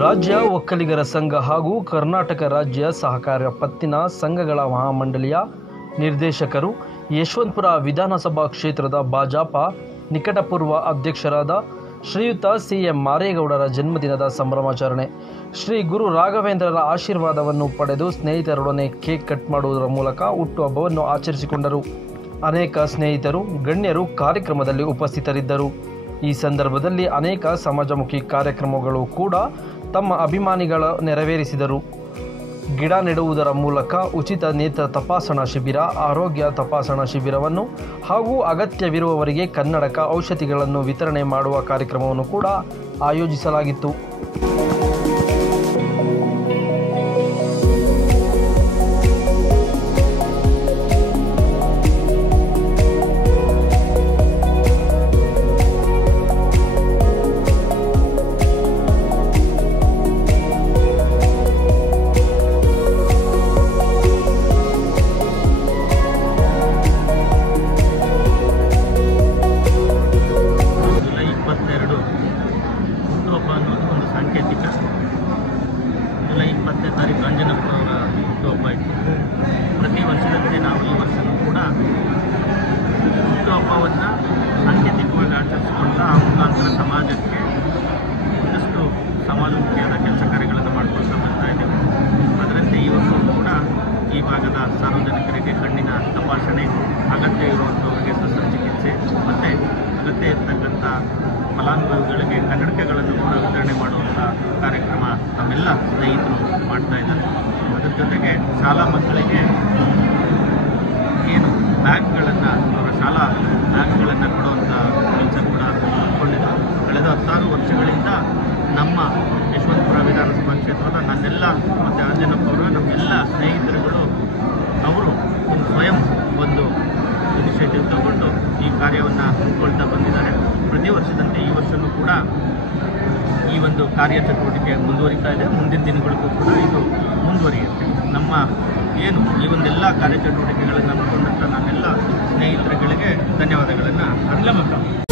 ರಾಜ್ಯ ಒಕ್ಕಲಿಗರ ಸಂಘ ಹಾಗೂ ಕರ್ನಾಟಕ ರಾಜ್ಯ ಸಹಕಾರ ಪತ್ತಿನ ಸಂಘಗಳ ಮಹಾಮಂಡಳಿಯ ನಿರ್ದೇಶಕರು ಯಶವಂತಪುರ ವಿಧಾನಸಭಾ ಕ್ಷೇತ್ರದ ಭಾಜಪ ನಿಕಟಪೂರ್ವ ಅಧ್ಯಕ್ಷರಾದ ಶ್ರೀಯುತ ಸಿ.ಎಂ. ಮಾರೇಗೌಡರ ಜನ್ಮದಿನದ ಸಂಭ್ರಮಾಚರಣೆ. ಶ್ರೀ ಗುರು ರಾಘವೇಂದ್ರರ ಆಶೀರ್ವಾದವನ್ನು ಪಡೆದು ಸ್ನೇಹಿತರೊಡನೆ ಕೇಕ್ ಕಟ್ ಮಾಡುವುದರ ಮೂಲಕ ಹುಟ್ಟುಹಬ್ಬವನ್ನು ಆಚರಿಸಿಕೊಂಡರು. ಅನೇಕ ಸ್ನೇಹಿತರು, ಗಣ್ಯರು ಕಾರ್ಯಕ್ರಮದಲ್ಲಿ ಉಪಸ್ಥಿತರಿದ್ದರು. ಈ ಸಂದರ್ಭದಲ್ಲಿ ಅನೇಕ ಸಮಾಜಮುಖಿ ಕಾರ್ಯಕ್ರಮಗಳು ಕೂಡ ತಮ್ಮ ಅಭಿಮಾನಿಗಳ ನೆರವೇರಿಸಿದರು. ಗಿಡ ನೆಡುವುದರ ಮೂಲಕ ಉಚಿತ ನೇತ್ರ ತಪಾಸಣಾ ಶಿಬಿರ, ಆರೋಗ್ಯ ತಪಾಸಣಾ ಶಿಬಿರವನ್ನು ಹಾಗೂ ಅಗತ್ಯವಿರುವವರಿಗೆ ಕನ್ನಡಕ ಔಷಧಿಗಳನ್ನು ವಿತರಣೆ ಮಾಡುವ ಕಾರ್ಯಕ್ರಮವನ್ನು ಕೂಡ ಆಯೋಜಿಸಲಾಗಿತ್ತು. ಸಾಂಕೇತಿಕ ಜುಲೈ 20ನೇ ತಾರೀಕು ಅಂಜನಪ್ಪ ಅವರ ಹುಟ್ಟುಹಬ್ಬ ಇತ್ತು. ಪ್ರತಿ ವರ್ಷದಂತೆ ನಾವು ಈ ವರ್ಷವೂ ಕೂಡ ಹುಟ್ಟುಹಬ್ಬವನ್ನು ಸಾಂಕೇತಿಕವಾಗಿ ಆಚರಿಸಿಕೊಂಡ ಆ ಮುಖಾಂತರ ಸಮಾಜಕ್ಕೆ ಒಂದಷ್ಟು ಸಮಾಜಮುಖಿಯಾದ ಕೆಲಸ ಕಾರ್ಯಗಳನ್ನು ಮಾಡಿಕೊಳ್ತಾ ಬರ್ತಾ ಇದ್ದೇವೆ. ಅದರಂತೆ ಈ ವರ್ಷವೂ ಕೂಡ ಈ ಭಾಗದ ಸಾರ್ವಜನಿಕರಿಗೆ ಕಣ್ಣಿನ ತಪಾಸಣೆ, ಅಗತ್ಯ ಇರುವಂಥವರಿಗೆ ಶಸ್ತ್ರಚಿಕಿತ್ಸೆ ಮತ್ತು ಅಗತ್ಯ ಇರತಕ್ಕಂಥ ಫಲಾನುಭವಿಗಳಿಗೆ ಕನ್ನಡಕಗಳನ್ನು ಕೂಡ ವಿತರಣೆ ಮಾಡುವಂಥ ಕಾರ್ಯಕ್ರಮ ನಮ್ಮೆಲ್ಲ ಸ್ನೇಹಿತರು ಮಾಡ್ತಾ ಇದ್ದಾರೆ. ಅದರ ಜೊತೆಗೆ ಶಾಲಾ ಮಕ್ಕಳಿಗೆ ಏನು ಬ್ಯಾಗ್ಗಳನ್ನು, ಅವರ ಶಾಲಾ ಬ್ಯಾಗ್ಗಳನ್ನು ಕೊಡುವಂಥ ಕೆಲಸ ಕೂಡ ಹಮ್ಮಿಕೊಂಡಿದ್ದಾರೆ. ಕಳೆದ 16 ವರ್ಷಗಳಿಂದ ನಮ್ಮ ಯಶವಂತಪುರ ವಿಧಾನಸಭಾ ಕ್ಷೇತ್ರದ ನನ್ನೆಲ್ಲ ಮತ್ತು ಅಂಜನಪ್ಪ ಅವರ ನಮ್ಮೆಲ್ಲ ಸ್ನೇಹಿತರುಗಳು ಅವರು ಸ್ವಯಂ ಒಂದು ಇನಿಷಿಯೇಟಿವ್ ತಗೊಂಡು ಈ ಕಾರ್ಯವನ್ನು ಹಮ್ಮಿಕೊಳ್ತಾ ಬಂದಿದ್ದಾರೆ. ಪ್ರತಿ ವರ್ಷದಂತೆ ಈ ವರ್ಷವೂ ಕೂಡ ಈ ಒಂದು ಕಾರ್ಯಚಟುವಟಿಕೆ ಮುಂದುವರಿತಾ ಇದೆ. ಮುಂದಿನ ದಿನಗಳಿಗೂ ಕೂಡ ಇದು ಮುಂದುವರಿಯುತ್ತೆ. ನಮ್ಮ ಏನು ಈ ಒಂದೆಲ್ಲ ಕಾರ್ಯಚಟುವಟಿಕೆಗಳನ್ನು ಹಮ್ಮಿಕೊಂಡಂಥ ನನ್ನೆಲ್ಲ ಸ್ನೇಹಿತರುಗಳಿಗೆ ಧನ್ಯವಾದಗಳನ್ನು ಅರ್ಪಿಸುತ್ತೇನೆ.